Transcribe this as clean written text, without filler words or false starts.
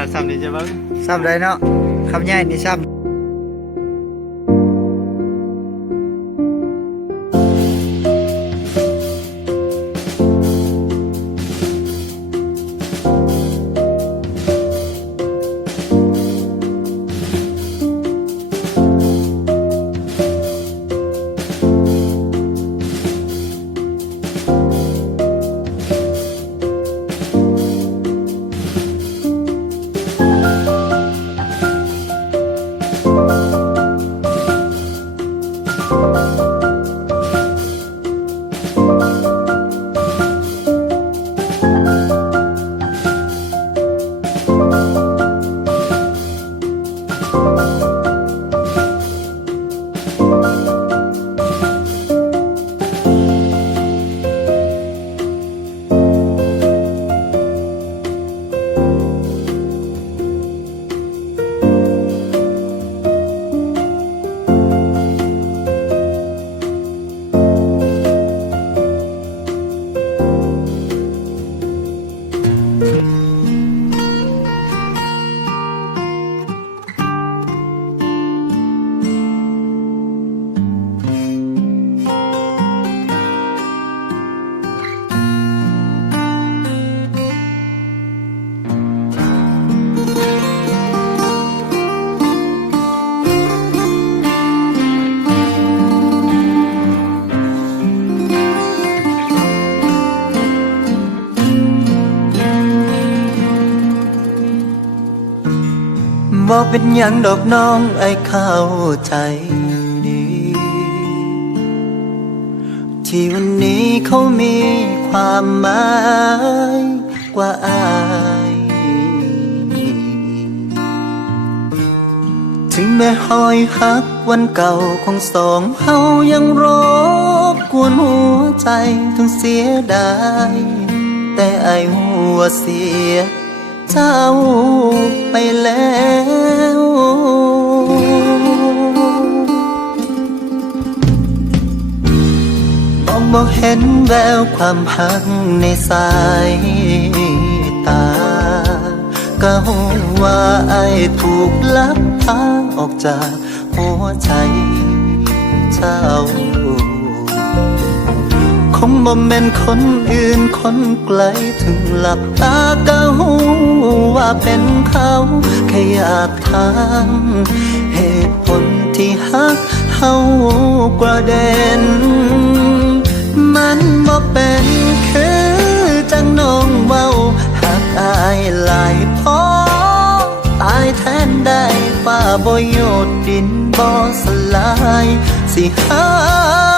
นาดซ้ำนี่จะเบิ่งซ้ำได้เนาะคำใหญ่นี่ซ้ำบ่เป็นหยังดอกน้องไอ้เข้าใจดีที่วันนี้เขามีความหมายกว่าอายถึงแม้หอยหักวันเก่าของสองเฮายังรบกวนหัวใจถึงเสียดายแต่ไอ้หัวเสียเจ้าไปแล้วบอกเห็นแววความหักในสายตาก็หูว่าไอ้ถูกลักพาออกจากหัวใจเจ้าคงบ่แม่นคนอื่นคนไกลถึงหลับตาก็หูว่าเป็นเขาแค่อยากถามเหตุผลที่หักเฮากระเด็นมันบ่เป็นคือจังน้องเว้าหักอายหลายพอตายแทนได้ฟ้าบ่โยนดินบ่สลายสิหา